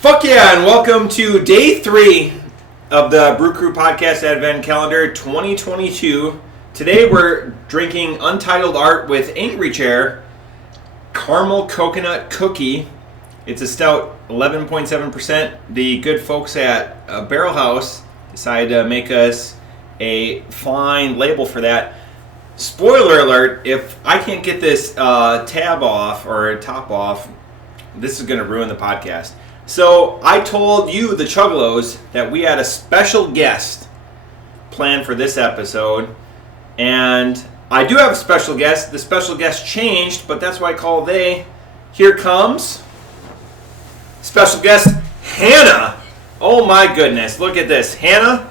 Fuck yeah, and welcome to day 3 of the Brew Crew Podcast Advent Calendar 2022. Today we're drinking Untitled Art with Angry Chair Caramel Coconut Cookie. It's a stout, 11.7%. The good folks at Barrel House decided to make us a fine label for that. Spoiler alert, if I can't get this tab off or top off, this is going to ruin the podcast. So I told you, the Chuggalos, that we had a special guest planned for this episode. And I do have a special guest. The special guest changed, but that's why I call they. Here comes special guest Hannah. Oh my goodness, look at this. Hannah,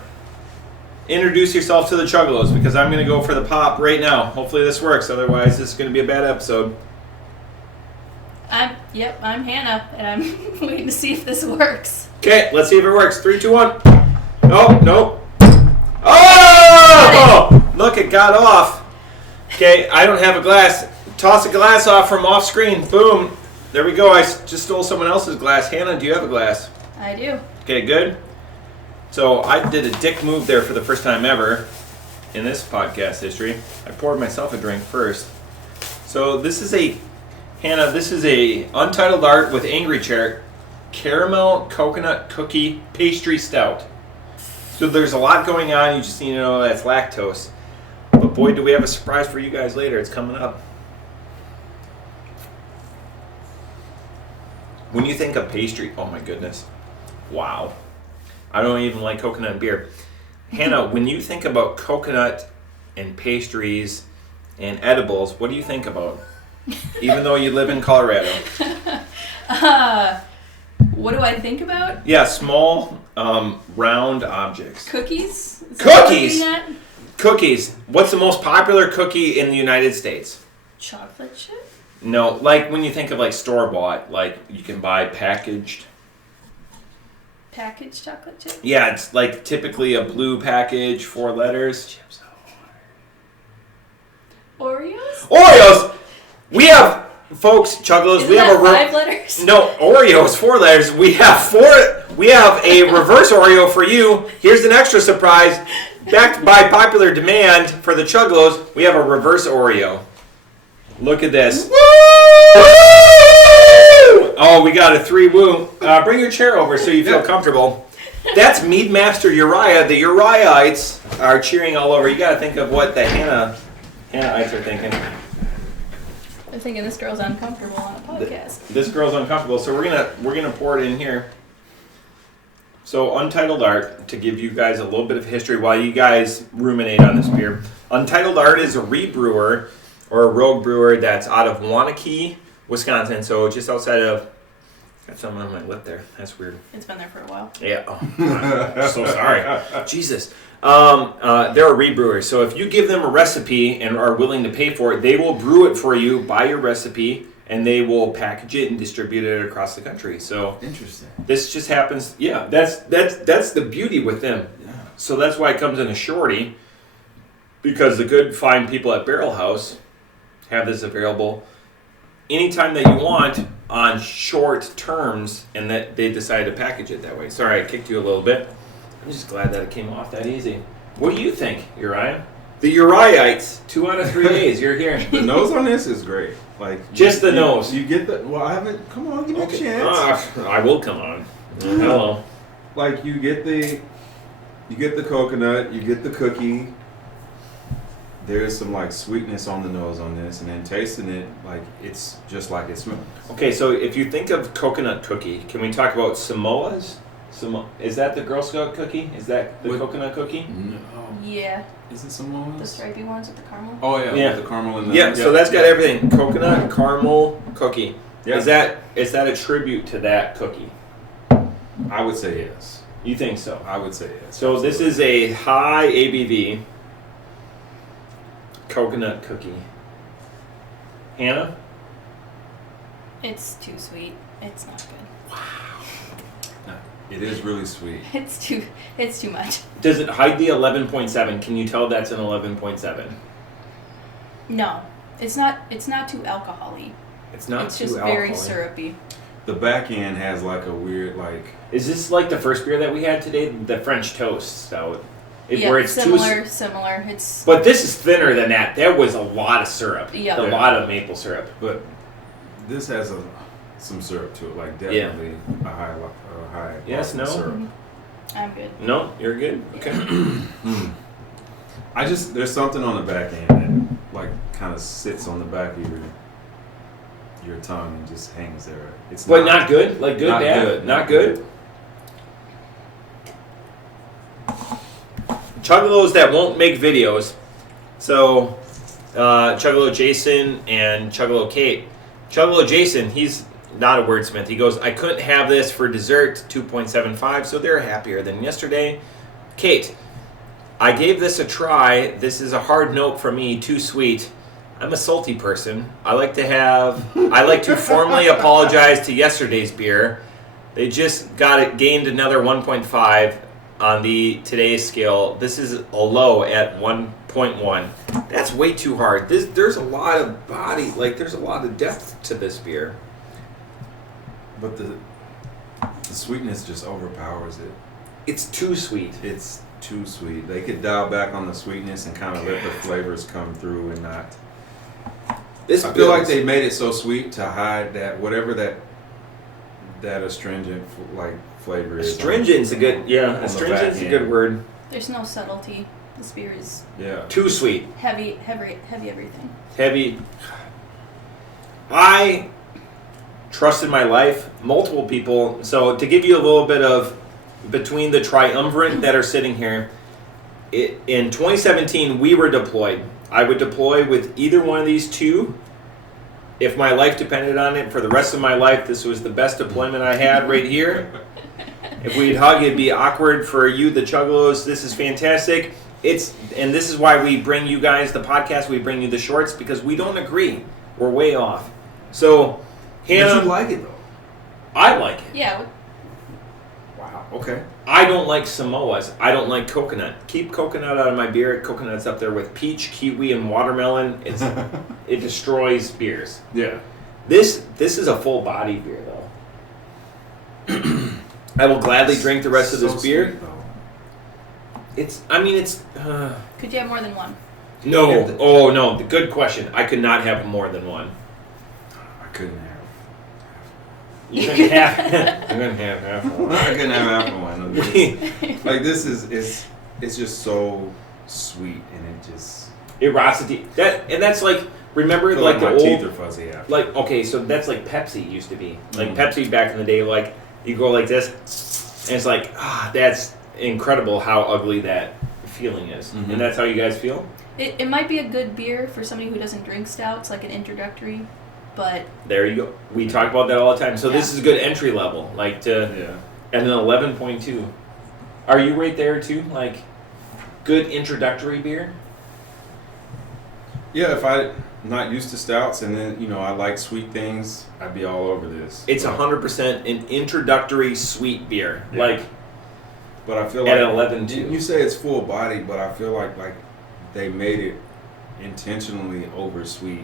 introduce yourself to the Chuggalos, because I'm going to go for the pop right now. Hopefully this works, otherwise this is going to be a bad episode. I'm Hannah, and I'm waiting to see if this works. Okay, let's see if it works. 3, 2, 1. Oh, no. Oh! Look, it got off. Okay, I don't have a glass. Toss a glass off from off screen. Boom. There we go. I just stole someone else's glass. Hannah, do you have a glass? I do. Okay, good. So I did a dick move there for the first time ever in this podcast history. I poured myself a drink first. So this is a Untitled Art with Angry Chair Caramel Coconut Cookie Pastry Stout. So there's a lot going on. You just need to know that's lactose. But boy, do we have a surprise for you guys later. It's coming up. When you think of pastry, oh my goodness. Wow. I don't even like coconut beer. Hannah, when you think about coconut and pastries and edibles, what do you think about? Even though you live in Colorado. What do I think about? Yeah, small, round objects. Cookies? Cookies! Cookies. What's the most popular cookie in the United States? Chocolate chip? No, like when you think of like store-bought, like you can buy packaged. Packaged chocolate chip? Yeah, it's like typically a blue package, 4 letters. Chips out of water. Oreos? Oreos! We have, folks, Chuggalos, we have 5 letters? No, Oreos, 4 letters. We have a reverse Oreo for you. Here's an extra surprise. Backed by popular demand for the Chuggalos, we have a reverse Oreo. Look at this. Woo! Oh, we got a 3 woo. Bring your chair over so you feel comfortable. That's Mead Master Uriah. The Uriahites are cheering all over. You got to think of what the Hannah-ites are thinking. I'm thinking this girl's uncomfortable on a podcast. This girl's uncomfortable, so we're gonna pour it in here. So Untitled Art, to give you guys a little bit of history while you guys ruminate on this beer. Untitled Art is a rebrewer or a rogue brewer that's out of Waunakee, Wisconsin. So just outside of. Got something on my lip there. That's weird. It's been there for a while. Yeah. Oh, I'm so sorry. Jesus. They're a rebrewer, so if you give them a recipe and are willing to pay for it, they will brew it for you by your recipe, and they will package it and distribute it across the country. So interesting. This just happens. Yeah, that's the beauty with them. Yeah. So that's why it comes in a shorty, because the good fine people at Barrel House have this available anytime that you want on short terms, and that they decide to package it that way. Sorry, I kicked you a little bit. I'm just glad that it came off that easy. What do you think, Uriah? The Uriahites, 2 out of 3 days. You're here. The nose on this is great. Like just the nose. You get the. Well, I haven't. Come on, give me a chance. I will come on. Hello. Like you get the coconut. You get the cookie. There's some like sweetness on the nose on this, and then tasting it, like it's just like it smells. Okay, so if you think of coconut cookie, can we talk about Samoas? Is that the Girl Scout cookie? Is that the coconut cookie? No. Yeah. Is it Samoa's? The stripey ones with the caramel? Oh yeah. With the caramel in the. Yeah, so that's got everything. Coconut, caramel, cookie. Yeah. Is that a tribute to that cookie? I would say yes. You think so? I would say yes. So absolutely. This is a high ABV coconut cookie. Hannah? It's too sweet. It's not good. Wow. It is really sweet. It's too much. Does it hide the 11.7? Can you tell that's an 11.7? No. It's not too alcohol-y. It's not it's too just alcohol-y. very syrupy. the back end has like a weird like. Is this like the first beer that we had today? The French Toast Stout. Yeah, where it's similar. It's. But this is thinner than that. There was a lot of syrup. Yeah. A lot of maple syrup. But this has some syrup to it, like definitely a high Yes, no. syrup. I'm good. No, you're good. Okay. There's something on the back end that like kind of sits on the back of your tongue and just hangs there. It's But not good? Like good, not bad? good. Not good? Chuggalos that won't make videos. So, Chuggalo Jason and Chuggalo Kate. Chuggalo Jason, he's not a wordsmith. He goes, I couldn't have this for dessert, 2.75, so they're happier than yesterday. Kate, I gave this a try. This is a hard note for me, too sweet. I'm a salty person. I like to formally apologize to yesterday's beer. They just gained another 1.5 on the today's scale. This is a low at 1.1. That's way too hard. There's a lot of body, like there's a lot of depth to this beer. But the sweetness just overpowers it. It's too sweet. It's too sweet. They could dial back on the sweetness and kind of let the flavors come through and not. I feel like they made it so sweet to hide that whatever that astringent like flavor is. Astringent's a good astringent's a good word. There's no subtlety. This beer is too sweet. Heavy everything. Heavy. I trusted my life, multiple people. So to give you a little bit of between the triumvirate that are sitting here, in 2017 we were deployed. I would deploy with either one of these two. If my life depended on it for the rest of my life, this was the best deployment I had right here. If we'd hug, it'd be awkward for you, the Chuggalos. This is fantastic. And this is why we bring you guys the podcast. We bring you the shorts because we don't agree. We're way off. So, Hannah, but you like it though. I like it. Yeah. Wow. Okay. I don't like Samoas. I don't like coconut. Keep coconut out of my beer. Coconut's up there with peach, kiwi, and watermelon. It destroys beers. Yeah. This is a full body beer though. I will gladly drink the rest of this beer. Sweet, though. Could you have more than one? No. Oh no. The good question. I could not have more than one. I couldn't have. You couldn't have. I'm gonna have half one. I couldn't have half of one. Like this it's just so sweet and it just. It rots the teeth. That's like remember I feel like my the old teeth are fuzzy after. like okay so that's like Pepsi used to be like Pepsi back in the day like you go like this and it's like that's incredible how ugly that feeling is and that's how you guys feel. It might be a good beer for somebody who doesn't drink stouts, like an introductory, but There you go. We talk about that all the time. So this is a good entry level, like and then 11.2. Are you right there too? Like good introductory beer. Yeah, if I'm not used to stouts and then I like sweet things, I'd be all over this. It's 100% an introductory sweet beer. Yeah. Like, but I feel at like 11.2. You say it's full body, but I feel like they made it intentionally over sweet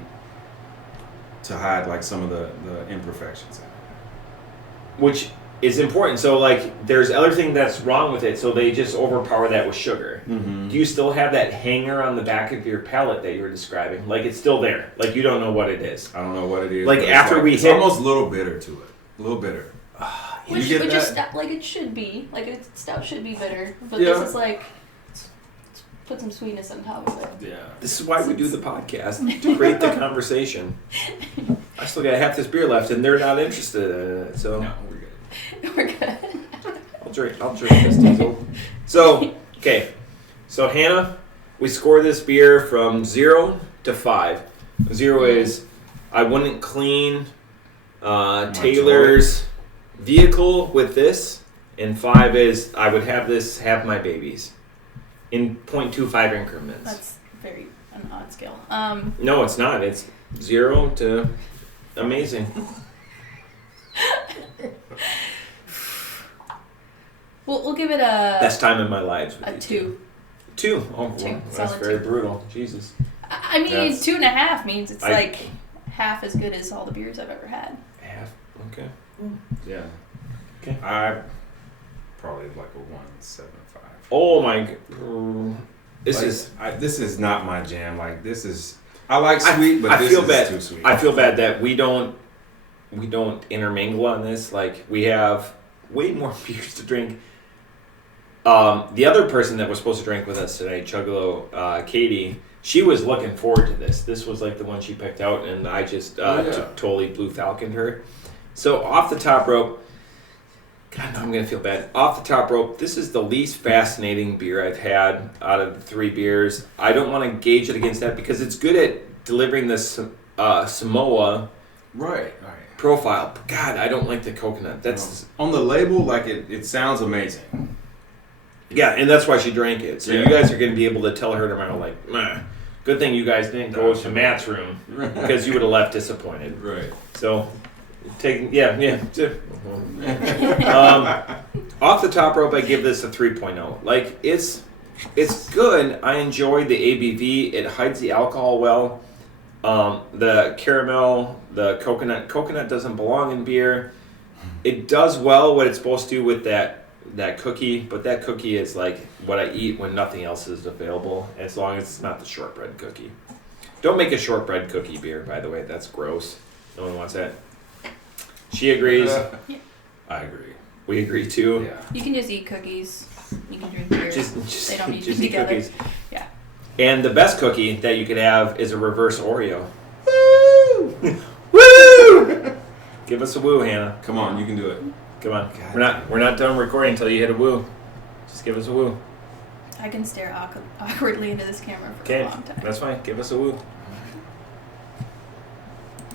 to hide like some of the imperfections. Which is important. So like, there's other thing that's wrong with it. So they just overpower that with sugar. Mm-hmm. Do you still have that hanger on the back of your palate that you were describing? Like it's still there. Like you don't know what it is. I don't know what it is. Like after we it's hit, almost a little bitter to it. A little bitter. which get is that? like it should be. Like a stout should be bitter, but Yeah. this is like let's put some sweetness on top of it. Yeah. this is why we do the podcast to create the conversation. I still got half this beer left, and they're not interested in it. So No, we're good. We're good. I'll drink this diesel. So okay, so Hannah, we score this beer from 0 to 5. 0 is I wouldn't clean Taylor's vehicle with this, and 5 is I would have this have my babies in 0.25 increments. That's very an odd scale. No, it's not. It's 0 to amazing. We'll give it a Best time in my life. a 2. 2. Oh, Two. well, that's Solid very 2. brutal. Jesus. I mean, That's- 2.5 means it's like half as good as all the beers I've ever had. Half. Okay. Yeah. Okay. I probably like a 1.75. Oh my! This is not my jam. Like this is. I like sweet, but this is too sweet. I feel bad that we don't intermingle on this. Like we have way more beers to drink. The other person that was supposed to drink with us today, Chuggalo, Katie, she was looking forward to this. This was like the one she picked out, and I just totally Blue Falconed her. So off the top rope, God, no, I'm going to feel bad. Off the top rope, this is the least fascinating beer I've had out of the 3 beers. I don't want to gauge it against that because it's good at delivering this Samoa profile. But God, I don't like the coconut. That's on the label, like it sounds amazing. Yeah, and that's why she drank it. So you guys are going to be able to tell her tomorrow, like, meh, good thing you guys didn't go to Matt's room because you would have left disappointed. Right. So, off the top rope, I give this a 3.0. Like, it's good. I enjoy the ABV. It hides the alcohol well. The caramel, the coconut doesn't belong in beer. It does well what it's supposed to with that cookie, but that cookie is like what I eat when nothing else is available, as long as it's not the shortbread cookie. Don't make a shortbread cookie beer, by the way. That's gross. No one wants that. She agrees. I agree. We agree too. Yeah. You can just eat cookies. You can drink beer. Just they don't need to just be eat together. cookies. Yeah. And the best cookie that you could have is a reverse Oreo. Woo! Woo! Give us a woo, Hannah. Come on, you can do it. Come on. God. We're not done recording until you hit a woo. Just give us a woo. I can stare awkwardly into this camera for a Okay, long time. that's fine. Give us a woo.